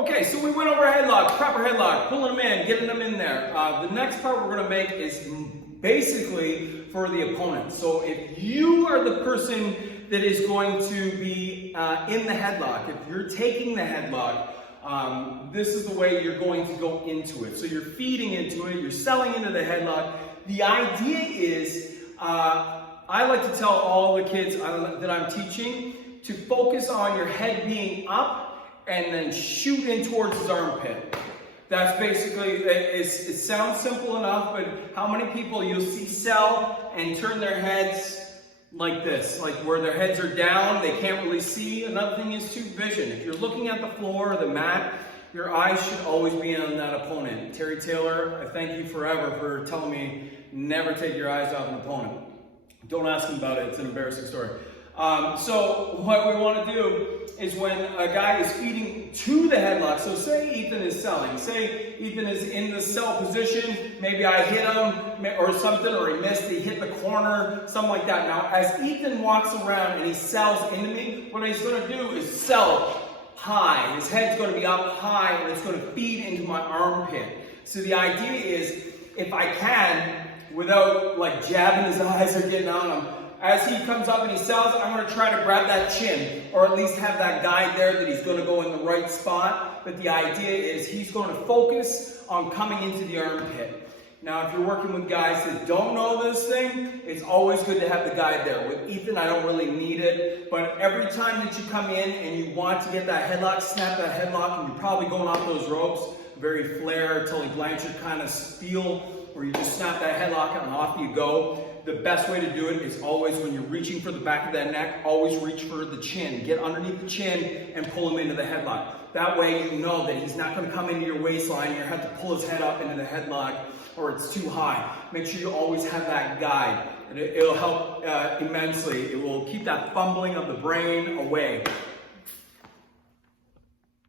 Okay, so we went over headlock, proper headlock, pulling them in, getting them in there. The next part we're going to make is basically for the opponent. So if you are the person that is going to be in the headlock, if you're taking the headlock, this is the way you're going to go into it. So you're feeding into it, you're selling into the headlock. The idea is, I like to tell all the kids that I'm teaching to focus on your head being up and then shoot in towards his armpit. That's basically, it sounds simple enough, but how many people you'll see sell and turn their heads like this, like where their heads are down, they can't really see. Another thing is too, vision. If you're looking at the floor or the mat, your eyes should always be on that opponent. Terry Taylor, I thank you forever for telling me never take your eyes off an opponent. Don't ask him about it, it's an embarrassing story. So what we want to do is when a guy is feeding to the headlock, so say Ethan is selling, say Ethan is in the sell position, maybe I hit him or something, or he missed, he hit the corner, something like that. Now as Ethan walks around and he sells into me, what he's going to do is sell high. His head's going to be up high and it's going to feed into my armpit. So the idea is, if I can, without like jabbing his eyes or getting on him, as he comes up and he sells, I'm going to try to grab that chin, or at least have that guide there that he's going to go in the right spot. But the idea is he's going to focus on coming into the armpit. Now, if you're working with guys that don't know this thing, it's always good to have the guide there. With Ethan, I don't really need it, but every time that you come in and you want to get that headlock, snap that headlock, and you're probably going off those ropes, very Flair, Tully Blanchard kind of feel, where you just snap that headlock and off you go. The best way to do it is always, when you're reaching for the back of that neck, always reach for the chin. Get underneath the chin and pull him into the headlock. That way you know that he's not going to come into your waistline. You have to pull his head up into the headlock, or it's too high. Make sure you always have that guide. It'll help immensely. It will keep that fumbling of the brain away.